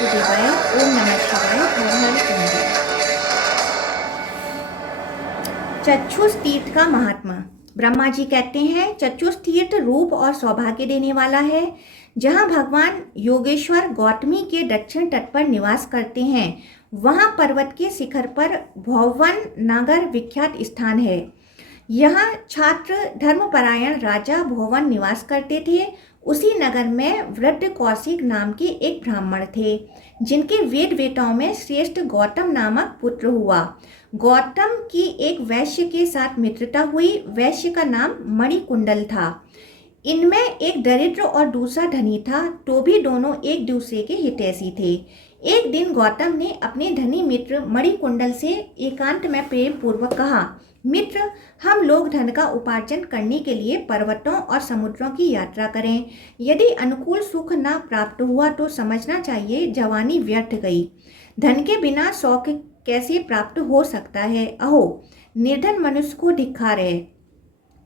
वासुदेवाय। ओम नमः शिवाय। हर हर महादेव। चक्षुष तीर्थ का महात्मा। ब्रह्मा जी कहते हैं, चक्षुष तीर्थ रूप और सौभाग्य देने वाला है। जहाँ भगवान योगेश्वर गौतमी के दक्षिण तट पर निवास करते हैं, वहाँ पर्वत के शिखर पर भौवन नगर विख्यात स्थान है। यहाँ छात्र धर्मपरायण राजा भौवन निवास करते थे। उसी नगर में वृद्ध कौशिक नाम के एक ब्राह्मण थे, जिनके वेद वेताओं में श्रेष्ठ गौतम नामक पुत्र हुआ। गौतम की एक वैश्य के साथ मित्रता हुई। वैश्य का नाम मणिकुंडल था। इनमें एक दरिद्र और दूसरा धनी था, तो भी दोनों एक दूसरे के हितैषी थे। एक दिन गौतम ने अपने धनी मित्र मणिकुंडल से एकांत में प्रेम पूर्वक कहा, मित्र, हम लोग धन का उपार्जन करने के लिए पर्वतों और समुद्रों की यात्रा करें। यदि अनुकूल सुख न प्राप्त हुआ तो समझना चाहिए जवानी व्यर्थ गई। धन के बिना शौक कैसे प्राप्त हो सकता है? अहो, निर्धन मनुष्य को धिक्कार है।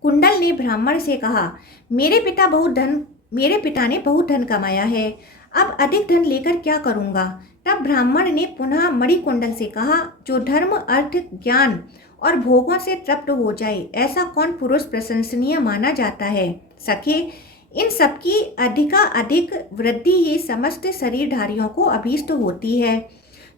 कुंडल ने ब्राह्मण से कहा, मेरे पिता ने बहुत धन कमाया है, अब अधिक धन लेकर क्या करूंगा? तब ब्राह्मण ने पुनः मणिकुंडल से कहा, जो धर्म, अर्थ, ज्ञान और भोगों से तृप्त हो जाए, ऐसा कौन पुरुष प्रशंसनीय माना जाता है? सखे, इन सबकी अधिक वृद्धि ही समस्त शरीरधारियों को अभीष्ट होती है।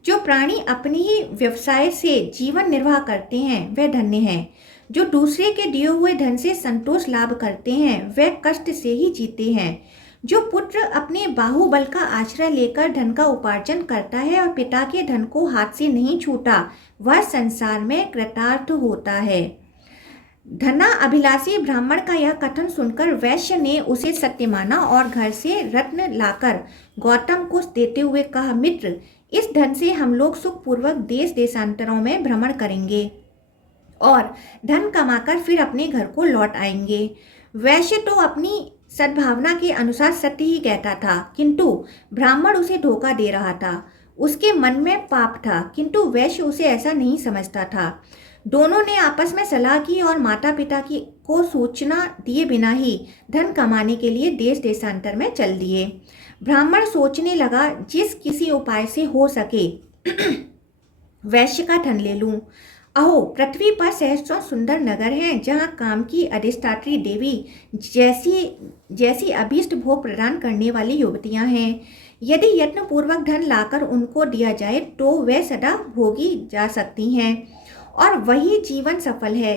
जो प्राणी अपने ही व्यवसाय से जीवन निर्वाह करते हैं, वे धन्य हैं। जो दूसरे के दिए हुए धन से संतोष लाभ करते हैं, वे कष्ट से ही जीते हैं। जो पुत्र अपने बाहुबल का आश्रय लेकर धन का उपार्जन करता है और पिता के धन को हाथ से नहीं छूटा, वह संसार में कृतार्थ होता है। धना अभिलाषी ब्राह्मण का यह कथन सुनकर वैश्य ने उसे सत्य माना और घर से रत्न लाकर गौतम को देते हुए कहा, मित्र, इस धन से हम लोग सुखपूर्वक देश देशांतरों में भ्रमण करेंगे और धन कमाकर फिर अपने घर को लौट आएंगे। वैश्य तो अपनी सद्भावना के अनुसार सत्य ही कहता था, किंतु ब्राह्मण उसे धोखा दे रहा था। उसके मन में पाप था, किंतु वैश्य उसे ऐसा नहीं समझता था। दोनों ने आपस में सलाह की और माता पिता को सूचना दिए बिना ही धन कमाने के लिए देश देशांतर में चल दिए। ब्राह्मण सोचने लगा, जिस किसी उपाय से हो सके वैश्य का धन ले लूं। अहो, पृथ्वी पर सहस्त्रों सुंदर नगर हैं, जहाँ काम की अधिष्ठात्री देवी जैसी अभीष्ट भोग प्रदान करने वाली युवतियाँ हैं। यदि यत्नपूर्वक धन लाकर उनको दिया जाए तो वे सदा भोगी जा सकती हैं और वही जीवन सफल है।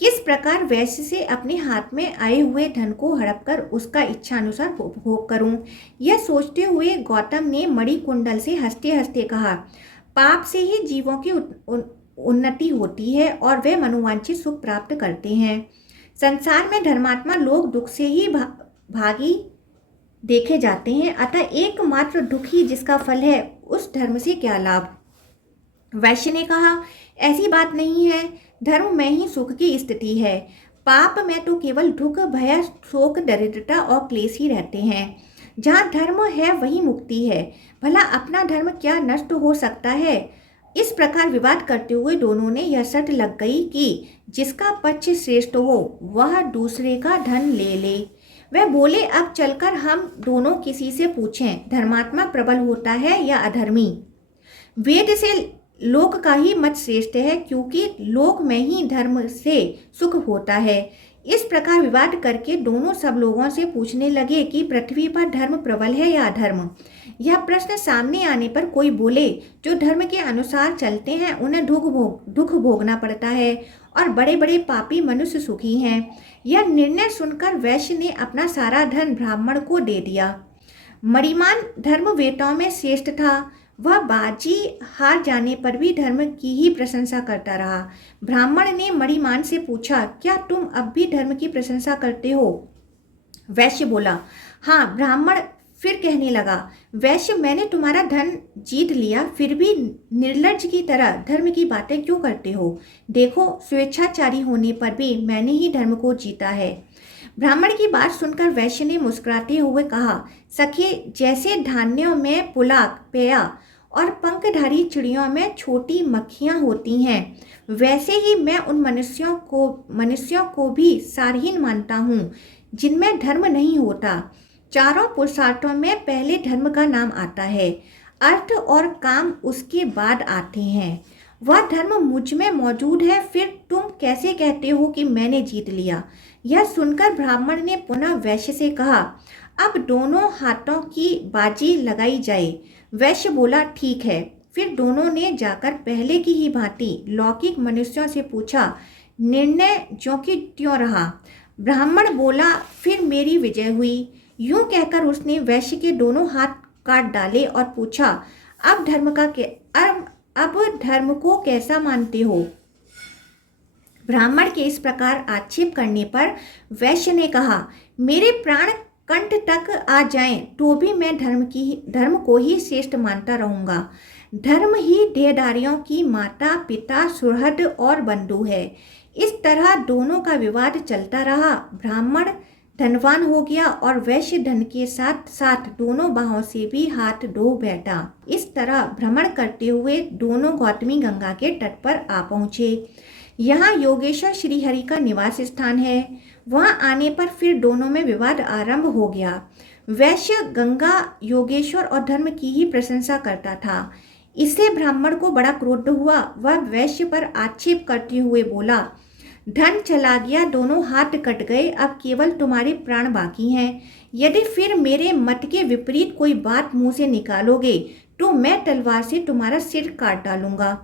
किस प्रकार वैश्य से अपने हाथ में आए हुए धन को हड़प कर उसका इच्छानुसार भोग करूं? यह सोचते हुए गौतम ने मणिकुंडल से हंसते हंसते कहा, पाप से ही जीवों की उन्नति होती है और वे मनोवांछित सुख प्राप्त करते हैं। संसार में धर्मात्मा लोग दुख से ही भागी देखे जाते हैं, अतः एकमात्र दुख ही जिसका फल है, उस धर्म से क्या लाभ? वैश्य ने कहा, ऐसी बात नहीं है। धर्म में ही सुख की स्थिति है। पाप में तो केवल दुख, भय, शोक, दरिद्रता और क्लेश ही रहते हैं। जहाँ धर्म है वही मुक्ति है। भला अपना धर्म क्या नष्ट हो सकता है? इस प्रकार विवाद करते हुए दोनों ने यह शर्त लग गई कि जिसका पक्ष श्रेष्ठ हो वह दूसरे का धन ले ले। वह बोले, अब चलकर हम दोनों किसी से पूछें, धर्मात्मा प्रबल होता है या अधर्मी? वेद से लोक का ही मत श्रेष्ठ है, क्योंकि लोक में ही धर्म से सुख होता है। इस प्रकार विवाद करके दोनों सब लोगों से पूछने लगे कि पृथ्वी पर धर्म प्रबल है या अधर्म। यह प्रश्न सामने आने पर कोई बोले, जो धर्म के अनुसार चलते हैं उन्हें दुख भोगना पड़ता है और बड़े बड़े पापी मनुष्य सुखी हैं। यह निर्णय सुनकर वैश्य ने अपना सारा धन ब्राह्मण को दे दिया। मणिमान धर्मवेताओं में श्रेष्ठ था। वह बाजी हार जाने पर भी धर्म की ही प्रशंसा करता रहा। ब्राह्मण ने मणिमान से पूछा, क्या तुम अब भी धर्म की प्रशंसा करते हो? वैश्य बोला, हाँ। ब्राह्मण फिर कहने लगा, वैश्य, मैंने तुम्हारा धन जीत लिया, फिर भी निर्लज्ज की तरह धर्म की बातें क्यों करते हो? देखो, स्वेच्छाचारी होने पर भी मैंने ही धर्म को जीता है। ब्राह्मण की बात सुनकर वैश्य ने मुस्कुराते हुए कहा, सखे, जैसे धान्यों में पुलाक, पेया और पंखधारी चिड़ियों में छोटी मक्खियाँ होती हैं, वैसे ही मैं उन मनुष्यों को भी सारहीन मानता हूँ जिनमें धर्म नहीं होता। चारों पुरुषार्थों में पहले धर्म का नाम आता है। अर्थ और काम उसके बाद आते हैं। वह धर्म मुझ में मौजूद है, फिर तुम कैसे कहते हो कि मैंने जीत लिया? यह सुनकर ब्राह्मण ने पुनः वैश्य से कहा, अब दोनों हाथों की बाजी लगाई जाए। वैश्य बोला, ठीक है। फिर दोनों ने जाकर पहले की ही भांति लौकिक मनुष्यों से पूछा, निर्णय ज्यों की त्यों रहा। ब्राह्मण बोला, फिर मेरी विजय हुई। यूं कहकर उसने वैश्य के दोनों हाथ काट डाले और पूछा, अब धर्म को कैसा मानते हो? ब्राह्मण के इस प्रकार आक्षेप करने पर वैश्य ने कहा, मेरे प्राण कंठ तक आ जाएं तो भी मैं धर्म को ही श्रेष्ठ मानता रहूंगा। धर्म ही देहधारियों की माता पिता सुहृद और बंधु है। इस तरह दोनों का विवाद चलता रहा। ब्राह्मण धनवान हो गया और वैश्य धन के साथ साथ दोनों बाहों से भी हाथ धो बैठा। इस तरह भ्रमण करते हुए दोनों गौतमी गंगा के तट पर आ पहुंचे। यहाँ योगेश्वर श्रीहरि का निवास स्थान है। वहां आने पर फिर दोनों में विवाद आरंभ हो गया। वैश्य गंगा, योगेश्वर और धर्म की ही प्रशंसा करता था। इससे ब्राह्मण को बड़ा क्रोध हुआ। वह वैश्य पर आक्षेप करते हुए बोला, धन चला गया, दोनों हाथ कट गए, अब केवल तुम्हारे प्राण बाकी हैं। यदि फिर मेरे मत के विपरीत कोई बात मुंह से निकालोगे तो मैं तलवार से तुम्हारा सिर काट डालूंगा।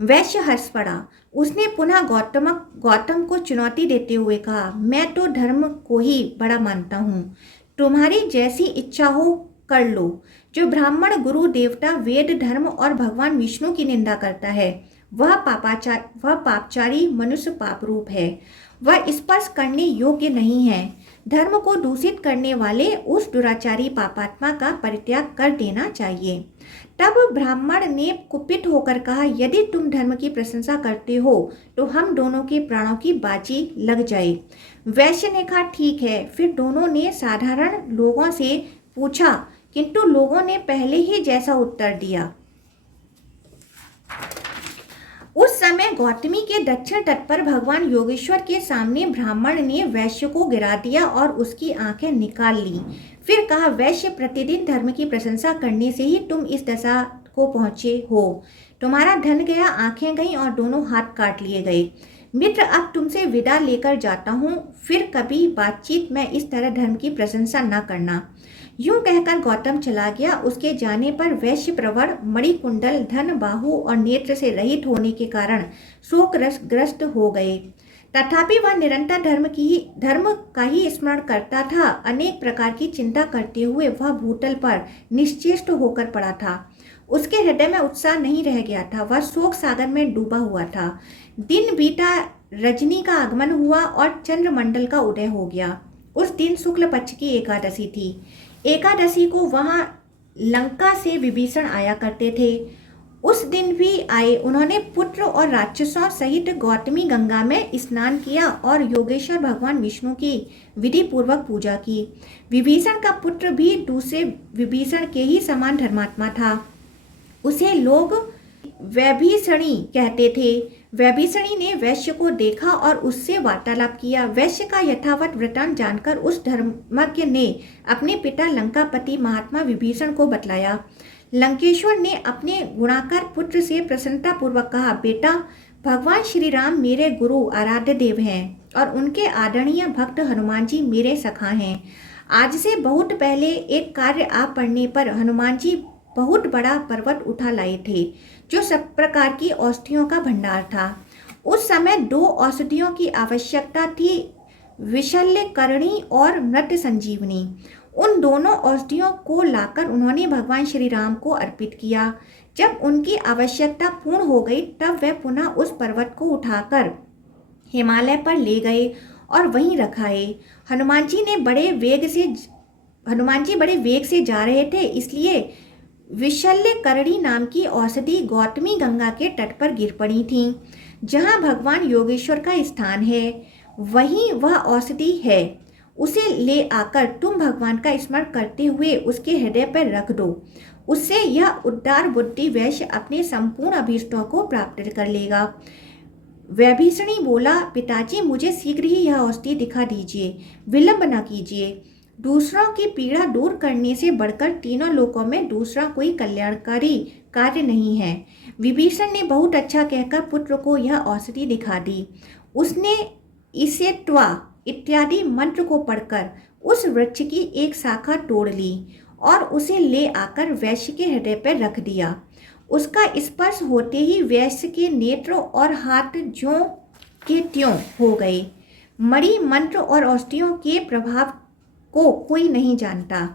वैश्य हंस पड़ा। उसने पुनः गौतम को चुनौती देते हुए कहा, मैं तो धर्म को ही बड़ा मानता हूँ, तुम्हारी जैसी इच्छा हो कर लो। जो ब्राह्मण गुरु देवता वेद धर्म और भगवान विष्णु की निंदा करता है वह पापचारी मनुष्य पाप रूप है। वह स्पर्श करने योग्य नहीं है। धर्म को दूषित करने वाले उस दुराचारी पापात्मा का परित्याग कर देना चाहिए। तब ब्राह्मण ने कुपित होकर कहा, यदि तुम धर्म की प्रशंसा करते हो तो हम दोनों के प्राणों की बाजी लग जाए। वैश्य ने कहा, ठीक है। फिर दोनों ने साधारण लोगों से पूछा, किंतु लोगों ने पहले ही जैसा उत्तर दिया। उस समय गौतमी के दक्षिण तट पर भगवान योगेश्वर के सामने ब्राह्मण ने वैश्य को गिरा दिया और उसकी आंखें निकाल ली। फिर कहा, वैश्य, प्रतिदिन धर्म की प्रशंसा करने से ही तुम इस दशा को पहुंचे हो। तुम्हारा धन गया, आंखें गईं और दोनों हाथ काट लिए गए। मित्र, अब तुमसे विदा लेकर जाता हूँ। फिर कभी बातचीत में इस तरह धर्म की प्रशंसा न करना। यूं कहकर गौतम चला गया। उसके जाने पर वैश्य प्रवर मणिकुंडल, धन, बाहु और नेत्र से रहित होने के कारण शोकग्रस्त हो गए। तथापि वह निरंतर धर्म का ही स्मरण करता था। अनेक प्रकार की चिंता करते हुए वह भूतल पर निश्चेष्ट होकर पड़ा था। उसके हृदय में उत्साह नहीं रह गया था। वह शोक सागर में डूबा हुआ था। दिन बीता, रजनी का आगमन हुआ और चंद्रमंडल का उदय हो गया। उस दिन शुक्ल पक्ष की एकादशी थी। एकादशी को वहां लंका से विभीषण आया करते थे। उस दिन भी आए। उन्होंने पुत्र और राक्षसों सहित गौतमी गंगा में स्नान किया और योगेश्वर भगवान विष्णु की विधि पूर्वक पूजा की। विभीषण का पुत्र भी दूसरे विभीषण के ही समान धर्मात्मा था। उसे लोग वैभीषणी कहते थे। वैभीषणी ने वैश्य को देखा और उससे वार्तालाप किया। वैश्य का यथावत वृत्तांत जानकर उस धर्मज्ञ ने अपने पिता लंकापति महात्मा विभीषण को बतलाया। लंकेश्वर ने अपने गुणाकर पुत्र से प्रसन्नता पूर्वक कहा, बेटा, भगवान श्री राम मेरे गुरु आराध्य देव हैं और उनके आदरणीय भक्त हनुमान जी मेरे सखा हैं। आज से बहुत पहले एक कार्य आ पड़ने पर हनुमान जी बहुत बड़ा पर्वत उठा लाए थे, जो सब प्रकार की औषधियों का भंडार था। उस समय 2 औषधियों की आवश्यकता थी, विशल्य करणी और मृत संजीवनी। उन दोनों औषधियों को लाकर उन्होंने भगवान श्री राम को अर्पित किया। जब उनकी आवश्यकता पूर्ण हो गई तब वे पुनः उस पर्वत को उठाकर हिमालय पर ले गए और वहीं रखाए। हनुमान जी बड़े वेग से जा रहे थे, इसलिए विशल्य करणी नाम की औषधि गौतमी गंगा के तट पर गिर पड़ी थी। जहाँ भगवान योगेश्वर का स्थान है वहीं वह औषधि है। उसे ले आकर तुम भगवान का स्मरण करते हुए उसके हृदय पर रख दो। उससे यह उदार बुद्धि वैश्य अपने संपूर्ण अभीष्टों को प्राप्त कर लेगा। वैभीषणी बोला, पिताजी, मुझे शीघ्र ही यह औषधि दिखा दीजिए, विलंब न कीजिए। दूसरों की पीड़ा दूर करने से बढ़कर तीनों लोकों में दूसरा कोई कल्याणकारी कार्य नहीं है। विभीषण ने बहुत अच्छा कहकर पुत्र को यह औषधि दिखा दी। उसने इसे त्वा इत्यादि मंत्र को पढ़कर उस वृक्ष की एक शाखा तोड़ ली और उसे ले आकर वैश्य के हृदय पर रख दिया। उसका स्पर्श होते ही वैश्य के नेत्र और हाथ ज्यों के त्यों हो गए। मणि मंत्र और औषधियों के प्रभाव को कोई नहीं जानता।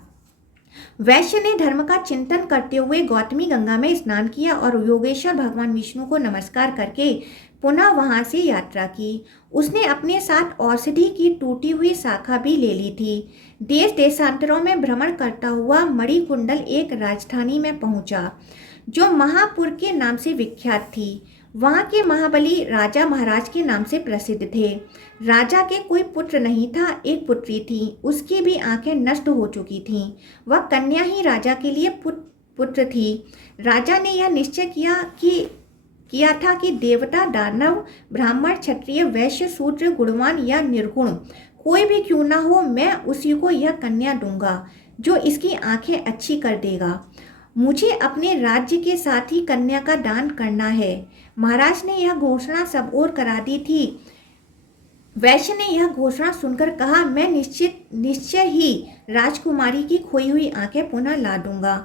वैश्य ने धर्म का चिंतन करते हुए गौतमी गंगा में स्नान किया और योगेश्वर भगवान विष्णु को नमस्कार करके पुनः वहां से यात्रा की। उसने अपने साथ औषधि की टूटी हुई शाखा भी ले ली थी। देश देशांतरों में भ्रमण करता हुआ मणिकुंडल एक राजधानी में पहुंचा जो महापुर के नाम से विख्यात थी। वहाँ के महाबली राजा महाराज के नाम से प्रसिद्ध थे। राजा के कोई पुत्र नहीं था, एक पुत्री थी। उसकी भी आंखें नष्ट हो चुकी थीं। वह कन्या ही राजा के लिए पुत्र थी। राजा ने यह निश्चय किया था कि देवता, दानव, ब्राह्मण, क्षत्रिय, वैश्य, शूद्र, गुणवान या निर्गुण कोई भी क्यों ना हो, मैं उसी को यह कन्या दूंगा जो इसकी आंखें अच्छी कर देगा। मुझे अपने राज्य के साथ ही कन्या का दान करना है। महाराज ने यह घोषणा सब ओर करा दी थी। वैश्य ने यह घोषणा सुनकर कहा, मैं निश्चय ही राजकुमारी की खोई हुई आंखें पुनः ला दूंगा।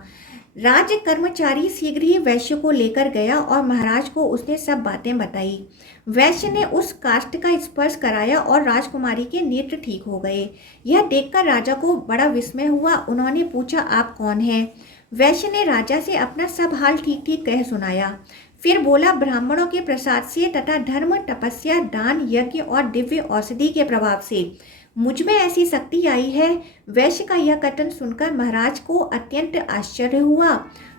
राज कर्मचारी शीघ्र ही वैश्य को लेकर गया और महाराज को उसने सब बातें बताई। वैश्य ने उस काष्ठ का स्पर्श कराया और राजकुमारी के नेत्र ठीक हो गए। यह देखकर राजा को बड़ा विस्मय हुआ। उन्होंने पूछा, आप कौन हैं? वैश्य ने राजा से अपना सब हाल ठीक ठीक कह सुनाया। फिर बोला, ब्राह्मणों के प्रसाद से तथा धर्म, तपस्या, दान, यज्ञ और दिव्य औषधि के प्रभाव से मुझ में ऐसी शक्ति आई है। वैश्य का यह कथन सुनकर महाराज को अत्यंत आश्चर्य हुआ।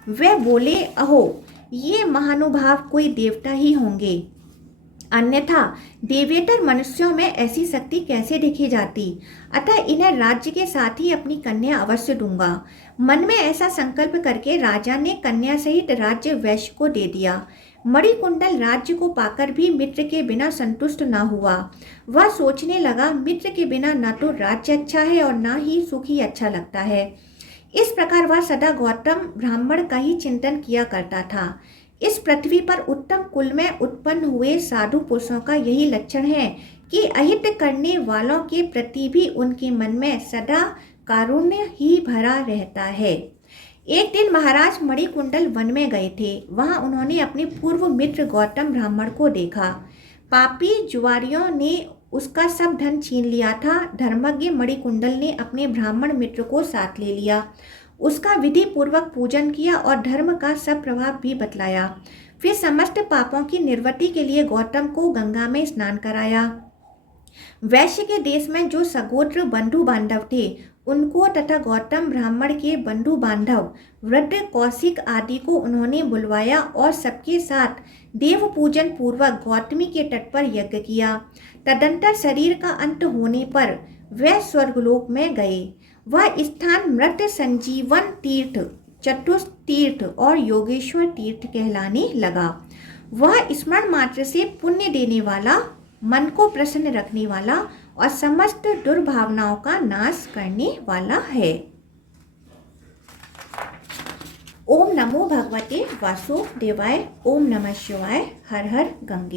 वे बोले, अहो, ये महानुभाव कोई देवता ही होंगे, अन्यथा देवेतर मनुष्यों में ऐसी शक्ति कैसे देखी जाती। अतः इन्हें राज्य के साथ ही अपनी कन्या अवश्य दूंगा। मन में ऐसा संकल्प करके राजा ने कन्या सहित राज्य वैश्य को दे दिया। मणिकुंडल राज्य को पाकर भी मित्र के बिना संतुष्ट न हुआ। वह सोचने लगा, मित्र के बिना न तो राज्य अच्छा है और न ही सुख ही अच्छा लगता है। इस प्रकार वह सदा गौतम ब्राह्मण का ही चिंतन किया करता था। इस पृथ्वी पर उत्तम कुल में उत्पन्न हुए साधु पुरुषों का यही लक्षण है कि अहित करने वालों के प्रति भी उनके मन में सदा कारुण्य ही भरा रहता है। एक दिन महाराज मणिकुंडल वन में गए थे। वहां उन्होंने अपने पूर्व मित्र गौतम ब्राह्मण को देखा। पापी जुआरियों ने उसका सब धन छीन लिया था। धर्मज्ञ मणिकुंडल ने अपने ब्राह्मण मित्र को साथ ले लिया, उसका विधि पूर्वक पूजन किया और धर्म का सब प्रभाव भी बतलाया। फिर समस्त पापों की निवृत्ति के लिए गौतम को गंगा में स्नान कराया। वैश्य के देश में जो सगोत्र बंधु बांधव थे उनको तथा गौतम ब्राह्मण के बंधु बांधव वृद्ध, कौशिक आदि को उन्होंने बुलवाया और सबके साथ देव पूजन पूर्वक गौतमी के तट पर यज्ञ किया। तदंतर शरीर का अंत होने पर वे स्वर्गलोक में गए। वह स्थान मृत संजीवन तीर्थ, चतुस्तीर्थ और योगेश्वर तीर्थ कहलाने लगा। वह स्मरण मात्र से पुण्य देने वाला, मन को प्रसन्न रखने वाला और समस्त दुर्भावनाओं का नाश करने वाला है। ओम नमो भगवते वासुदेवाय। ओम नमः शिवाय। हर हर गंगे।